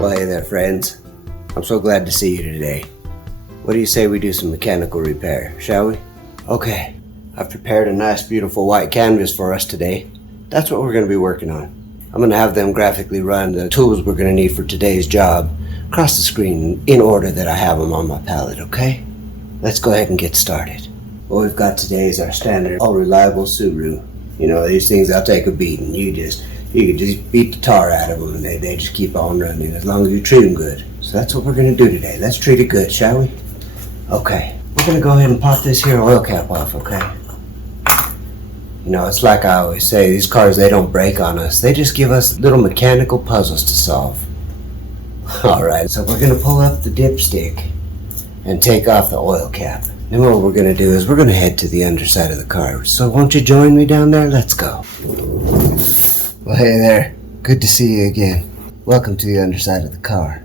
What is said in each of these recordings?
Well, hey there, friends. I'm so glad to see you today. What do you say we do some mechanical repair, shall we? Okay, I've prepared a nice, beautiful white canvas for us today. That's what we're going to be working on. I'm going to have them graphically run the tools we're going to need for today's job across the screen in order that I have them on my palette, okay? Let's go ahead and get started. What we've got today is our standard all-reliable Subaru. You know, these things, they'll take a beating. You can just beat the tar out of them and they just keep on running as long as you treat them good. So that's what we're going to do today. Let's treat it good, shall we? Okay, we're going to go ahead and pop this here oil cap off, okay? You know, it's like I always say, these cars, they don't break on us. They just give us little mechanical puzzles to solve. Alright, so we're going to pull up the dipstick and take off the oil cap. Then what we're going to do is we're going to head to the underside of the car. So won't you join me down there? Let's go. Well, hey there. Good to see you again. Welcome to the underside of the car.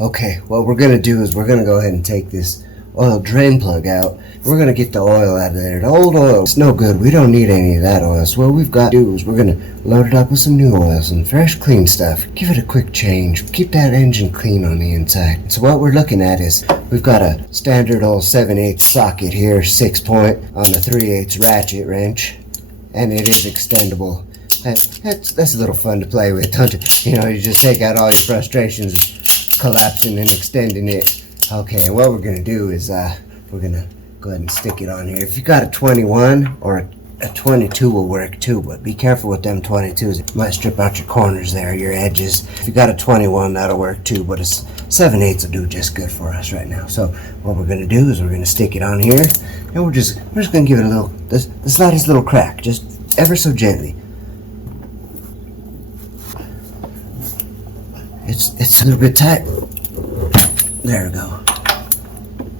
Okay, what we're going to do is we're going to go ahead and take this oil drain plug out. We're going to get the oil out of there. The old oil, it's no good. We don't need any of that oil. So what we've got to do is we're going to load it up with some new oil, some fresh, clean stuff. Give it a quick change. Keep that engine clean on the inside. So what we're looking at is we've got a standard old 7/8 socket here, 6-point on the 3/8 ratchet wrench. And it is extendable. That's a little fun to play with, don't you? You know, you just take out all your frustrations, collapsing and extending it. Okay, and what we're going to do is we're going to go ahead and stick it on here. If you got a 21 or a 22 will work too, but be careful with them 22s. It might strip out your corners there, your edges. If you got a 21, that'll work too, but a 7/8 will do just good for us right now. So what we're going to do is we're going to stick it on here, and we're just going to give it a little, the slightest little crack, just ever so gently. It's a little bit tight. There we go.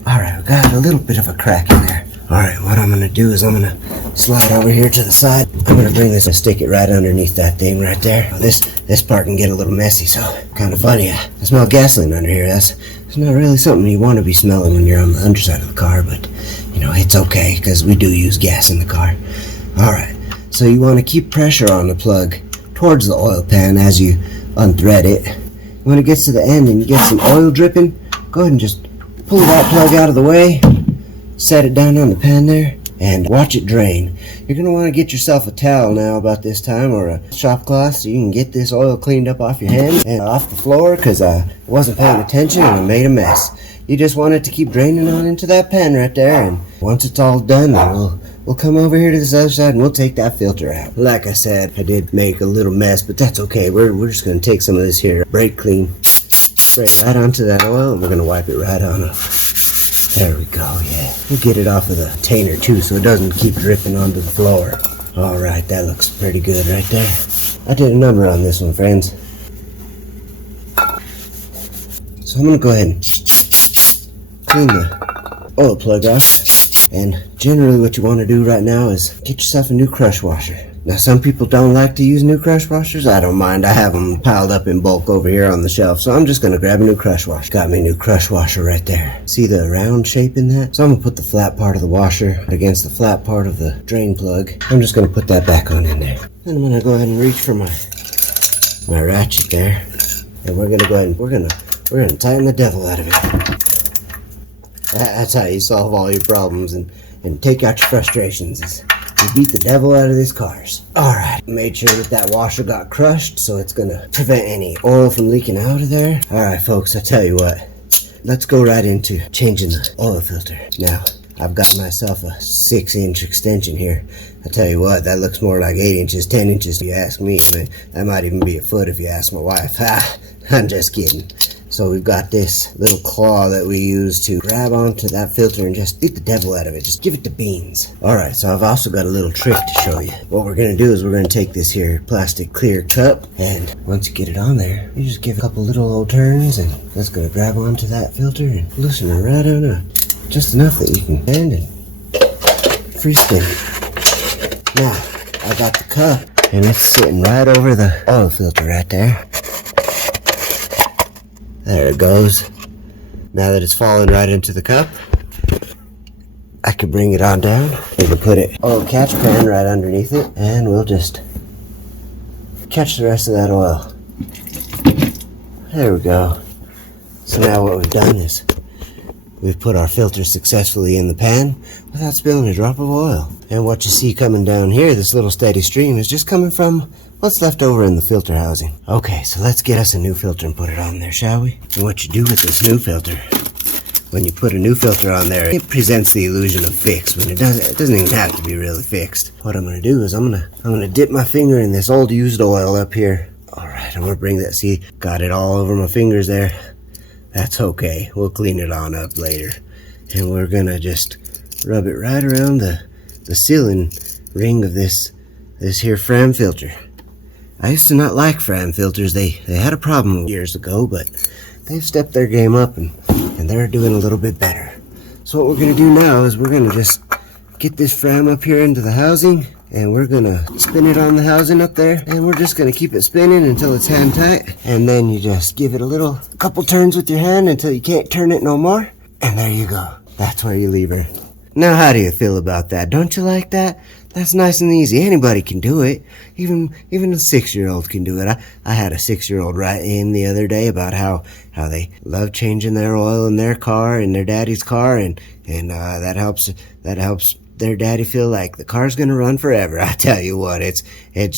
Alright, we got a little bit of a crack in there. Alright, what I'm going to do is I'm going to slide over here to the side. I'm going to bring this and stick it right underneath that thing right there. This part can get a little messy, so kind of funny. I smell gasoline under here. That's not really something you want to be smelling when you're on the underside of the car, but you know, it's okay because we do use gas in the car. Alright, so you want to keep pressure on the plug towards the oil pan as you unthread it. When it gets to the end and you get some oil dripping, go ahead and just pull that plug out of the way, set it down on the pan there, and watch it drain. You're going to want to get yourself a towel now about this time, or a shop cloth, so you can get this oil cleaned up off your hands and off the floor, because I wasn't paying attention and I made a mess. You just want it to keep draining on into that pan right there, and once it's all done, then we'll come over here to this other side and we'll take that filter out. Like I said, I did make a little mess, but that's okay. We're just going to take some of this here, brake clean, spray it right onto that oil, and we're going to wipe it right on up. There we go, yeah. We'll get it off of the tainer too so it doesn't keep dripping onto the floor. Alright, that looks pretty good right there. I did a number on this one, friends. So I'm going to go ahead and clean the oil plug off. And generally what you want to do right now is get yourself a new crush washer. Now some people don't like to use new crush washers. I don't mind. I have them piled up in bulk over here on the shelf. So I'm just going to grab a new crush washer. Got me a new crush washer right there. See the round shape in that? So I'm going to put the flat part of the washer against the flat part of the drain plug. I'm just going to put that back on in there. Then I'm going to go ahead and reach for my ratchet there. And we're going to go ahead and we're going to tighten the devil out of it. That's how you solve all your problems and take out your frustrations. Is you beat the devil out of these cars. Alright, made sure that washer got crushed, so it's going to prevent any oil from leaking out of there. Alright folks, I tell you what, let's go right into changing the oil filter. Now, I've got myself a 6-inch extension here. I tell you what, that looks more like 8 inches, 10 inches if you ask me. But that might even be a foot if you ask my wife. Ha! I'm just kidding. So we've got this little claw that we use to grab onto that filter and just beat the devil out of it. Just give it the beans. Alright, so I've also got a little trick to show you. What we're going to do is we're going to take this here plastic clear cup, and once you get it on there, you just give it a couple little old turns, and that's going to grab onto that filter and loosen it right on up. Just enough that you can bend and free spin it. Now, I got the cup, and it's sitting right over the oil filter right there. There it goes. Now that it's fallen right into the cup, I can bring it on down. We can put it oil catch pan right underneath it, and we'll just catch the rest of that oil. There we go. So now what we've done is we've put our filter successfully in the pan without spilling a drop of oil. And what you see coming down here, this little steady stream, is just coming from what's left over in the filter housing. Okay, so let's get us a new filter and put it on there, shall we? And what you do with this new filter, when you put a new filter on there, it presents the illusion of fixed, when it doesn't even have to be really fixed. What I'm gonna do is I'm gonna dip my finger in this old used oil up here. Alright, I'm gonna bring that, see, got it all over my fingers there. That's okay, we'll clean it on up later. And we're gonna just rub it right around the sealing ring of this here Fram filter. I used to not like Fram filters. They had a problem years ago, but they've stepped their game up and they're doing a little bit better. So what we're going to do now is we're going to just get this Fram up here into the housing, and we're going to spin it on the housing up there, and we're just going to keep it spinning until it's hand tight, and then you just give it a couple turns with your hand until you can't turn it no more, and there you go. That's where you leave her. Now, how do you feel about that? Don't you like that? That's nice and easy. Anybody can do it. Even a 6-year-old can do it. I had a 6-year-old write in the other day about how they love changing their oil in their car, in their daddy's car, and that helps their daddy feel like the car's gonna run forever. I tell you what, it's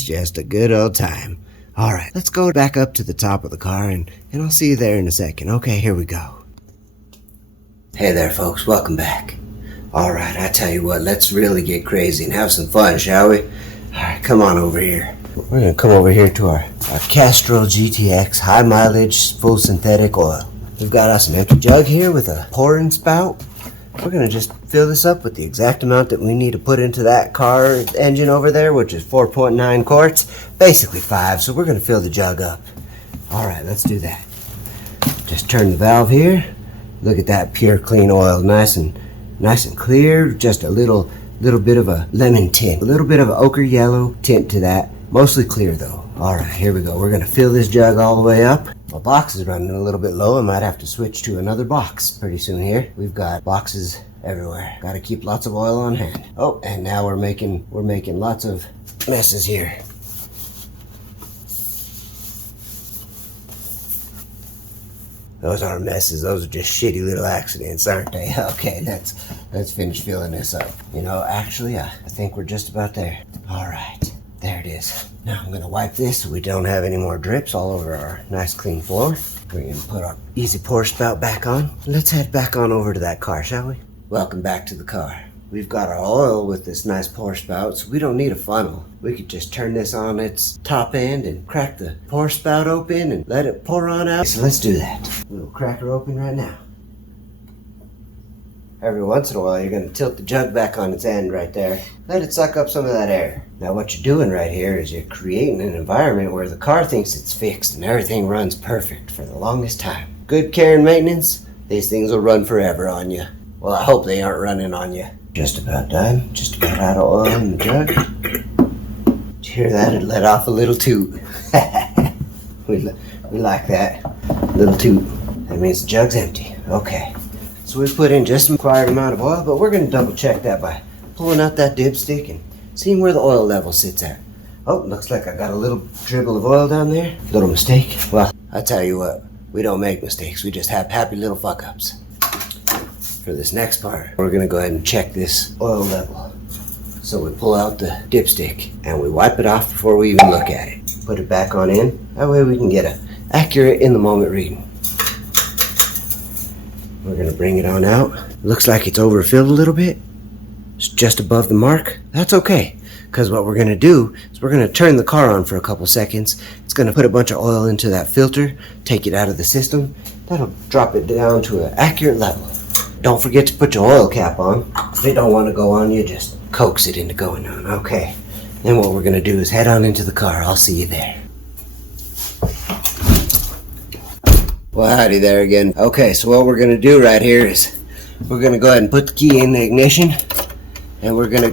just a good old time. All right, let's go back up to the top of the car, and I'll see you there in a second. Okay, here we go. Hey there, folks. Welcome back. Alright, I tell you what, let's really get crazy and have some fun, shall we? Alright, come on over here. We're going to come over here to our Castrol GTX high mileage full synthetic oil. We've got us an empty jug here with a pouring spout. We're going to just fill this up with the exact amount that we need to put into that car engine over there, which is 4.9 quarts, basically 5, so we're going to fill the jug up. Alright, let's do that. Just turn the valve here. Look at that pure clean oil, nice and clear, just a little bit of a lemon tint, a little bit of an ochre yellow tint to that, mostly clear though. Alright, here we go. We're going to fill this jug all the way up. My box is running a little bit low. I might have to switch to another box pretty soon here. We've got boxes everywhere. Got to keep lots of oil on hand. Oh, and now we're making lots of messes here. Those aren't messes, those are just shitty little accidents, aren't they? Okay, let's finish filling this up. You know, actually, I think we're just about there. Alright, there it is. Now I'm gonna wipe this so we don't have any more drips all over our nice clean floor. We're gonna put our easy pour spout back on. Let's head back on over to that car, shall we? Welcome back to the car. We've got our oil with this nice pour spout, so we don't need a funnel. We could just turn this on its top end and crack the pour spout open and let it pour on out. So let's do that. We'll crack her open right now. Every once in a while, you're going to tilt the jug back on its end right there. Let it suck up some of that air. Now what you're doing right here is you're creating an environment where the car thinks it's fixed and everything runs perfect for the longest time. Good care and maintenance, these things will run forever on you. Well, I hope they aren't running on you. Just about done. Just about out of oil in the jug. Did you hear that? It let off a little toot. we like that. Little toot. That means the jug's empty. Okay. So we put in just the required amount of oil, but we're going to double check that by pulling out that dipstick and seeing where the oil level sits at. Oh, looks like I got a little dribble of oil down there. Little mistake. Well, I tell you what, we don't make mistakes. We just have happy little fuck-ups. For this next part, we're going to go ahead and check this oil level. So we pull out the dipstick and we wipe it off before we even look at it. Put it back on in. That way we can get an accurate in the moment reading. We're gonna bring it on out. Looks like it's overfilled a little bit. It's just above the mark. That's okay, because what we're gonna do is we're gonna turn the car on for a couple seconds. It's gonna put a bunch of oil into that filter, take it out of the system. That'll drop it down to an accurate level. Don't forget to put your oil cap on. If it don't want to go on, you just coax it into going on. Okay. Then what we're gonna do is head on into the car. I'll see you there. Well, howdy there again. Okay, so what we're gonna do right here is we're gonna go ahead and put the key in the ignition, and we're gonna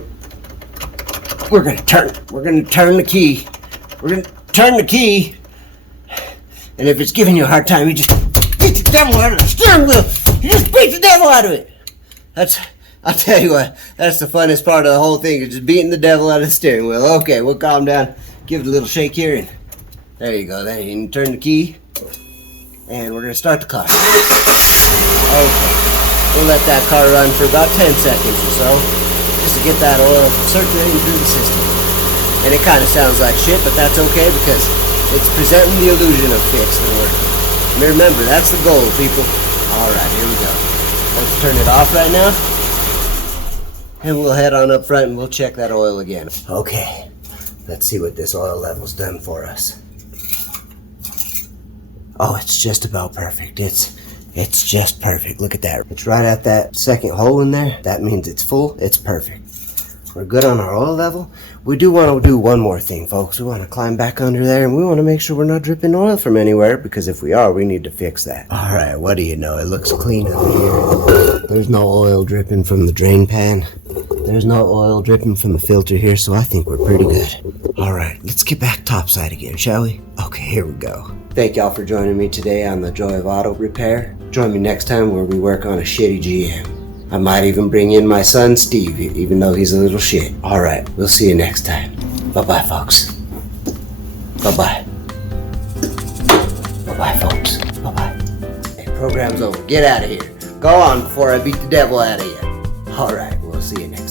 turn the key. We're gonna turn the key, and if it's giving you a hard time, you just beat the devil out of the steering wheel. You just beat the devil out of it. I'll tell you what, that's the funnest part of the whole thing, is just beating the devil out of the steering wheel. Okay, we'll calm down, give it a little shake here, and there you go. Then you can turn the key, and we're gonna start the car. Okay, we'll let that car run for about 10 seconds or so, just to get that oil circulating through the system. And it kind of sounds like shit, but that's okay, because it's presenting the illusion of fixed and working. And remember, that's the goal, people. Alright, here we go. Let's turn it off right now. And we'll head on up front and we'll check that oil again. Okay, let's see what this oil level's done for us. Oh, it's just about perfect. It's just perfect. Look at that. It's right at that second hole in there. That means it's full. It's perfect. We're good on our oil level. We do want to do one more thing, folks. We want to climb back under there, and we want to make sure we're not dripping oil from anywhere, because if we are, we need to fix that. Alright, what do you know? It looks clean under here. There's no oil dripping from the drain pan. There's no oil dripping from the filter here, so I think we're pretty good. Alright, let's get back topside again, shall we? Okay, here we go. Thank y'all for joining me today on the Joy of Auto Repair. Join me next time where we work on a shitty GM. I might even bring in my son Steve, even though he's a little shit. Alright, we'll see you next time. Bye-bye, folks. Bye-bye. Bye-bye, folks. Bye-bye. Hey, program's over. Get out of here. Go on before I beat the devil out of you. Alright, we'll see you next time.